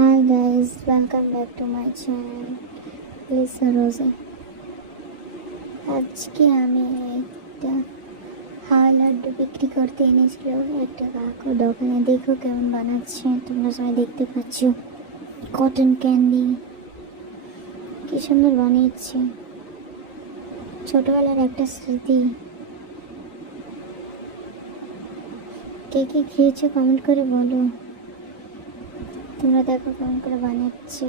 Hi guys, welcome back to my channel Lisa Rose। আজকে আমি একটা হাওয়া লাড্ডু বিক্রি করতে এনেছিল একটা কাকু দোকানে। দেখো কেমন বানাচ্ছে, তোমরা সবাই দেখতে পাচ্ছ। কটন ক্যান্ডি কি সুন্দর বানিয়েছে, ছোটবেলার একটা স্মৃতি। কে কে খেয়েছো কমেন্ট করে বলো। তোমরা দেখো কেমন করে বানাচ্ছে।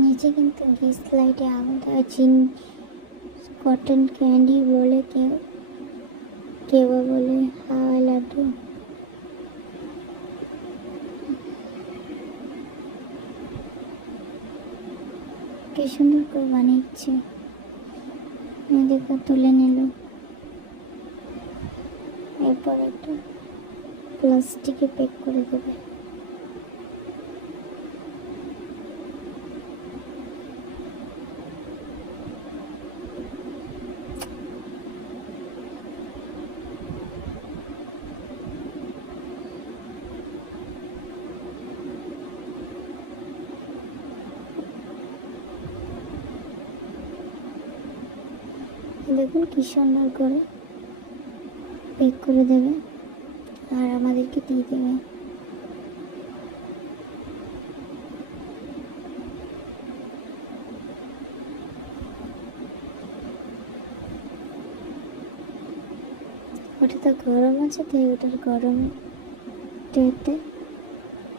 নিচে কিন্তু গ্যাস লাইটে আগুন দেওয়া কটন ক্যান্ডি বলে, কেউ বলে হাওয়া লাড্ডু। কি সুন্দর করে বানিয়েছে, দেখো তুলে নিল। এরপর একটা প্লাস্টিকে প্যাক করে দেবে। দেখুন কি সুন্দর করে প্যাক করে দেবে আর আমাদেরকে দিয়ে দেবে। ওটা তো গরম আছে, তাই ওটার গরমে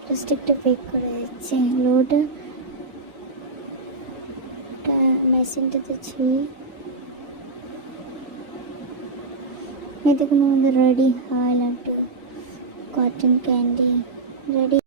প্লাস্টিকটা প্যাক করে দিচ্ছে। লোটা মেশিনটাতে ছুঁয়ে দেখুন আমাদের রেডি হাওয়া লাড্ডু কটন ক্যান্ডি রেডি।